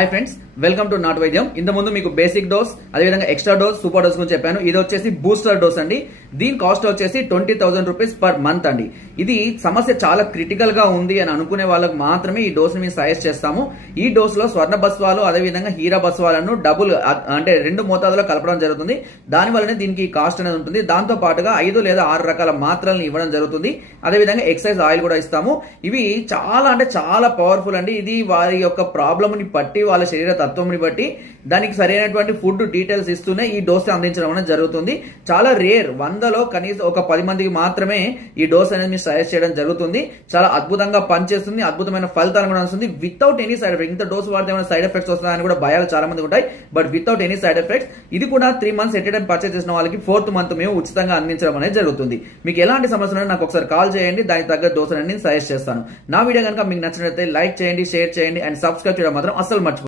Hi friends, welcome to not వైద్యం. ఇంత ముందు మీకు బేసిక్ డోస్, అదేవిధంగా ఎక్స్ట్రా డోస్, సూపర్ డోస్ గురించి చెప్పాను. ఇది వచ్చేసి బూస్టర్ డోస్ అండి. దీని కాస్ట్ వచ్చేసి 20,000 రూపీస్ పర్ మంత్ అండి. ఇది సమస్య చాలా క్రిటికల్ గా ఉంది అని అనుకునే వాళ్ళకి మాత్రమే ఈ డోస్ ని మేము సజెస్ట్ చేస్తాము. ఈ డోస్ లో స్వర్ణ బస్వాలు అదేవిధంగా హీరా బస్వాలను డబుల్ అంటే 2 మోతాదులో కలపడం జరుగుతుంది. దాని వల్లనే దీనికి కాస్ట్ అనేది ఉంటుంది. దాంతో పాటుగా 5 లేదా 6 రకాల మాత్రలను ఇవ్వడం జరుగుతుంది. అదేవిధంగా ఎక్సైజ్ ఆయిల్ కూడా ఇస్తాము. ఇవి చాలా పవర్ఫుల్ అండి. ఇది వారి యొక్క ప్రాబ్లమ్ ని బట్టి, వాళ్ళ శరీర తత్వంని బట్టి దానికి సరైనటువంటి ఫుడ్ డీటెయిల్స్ ఇస్తూనే ఈ డోస్ అందించడం అనేది జరుగుతుంది. చాలా రేర్, 100లో కనీసం ఒక 10 మందికి మాత్రమే ఈ డోస్ అనేది మీరు సజెస్ట్ చేయడం జరుగుతుంది. చాలా అద్భుతంగా పనిచేస్తుంది, అద్భుతమైన ఫలితాలను కూడా వస్తుంది వితౌట్ ఎనీ సైడ్ ఎఫెక్ట్. ఇంత డోస్ వాడితే ఏమైనా సైడ్ ఎఫెక్ట్స్ వస్తాయని కూడా భయాలు చాలా మంది ఉంటాయి, but without any side effects. ఇది కూడా 3 మంత్స్ ఎట్ టైం పర్చేస్ చేసిన వాళ్ళకి 4th మంత్ మేము ఉచితంగా అందించడం అనేది జరుగుతుంది. మీకు ఎలాంటి సమస్యలు నాకు ఒకసారి కాల్ చేయండి, దానికి తగ్గ డోస్ అనేది సజెస్ట్ చేస్తాను. నా వీడియో కనుక మీకు నచ్చినట్లయితే లైక్ చేయండి, షేర్ చేయండి అండ్ సబ్స్క్రైబ్ చేయడం మాత్రం అస్సలు మర్చిపోండి.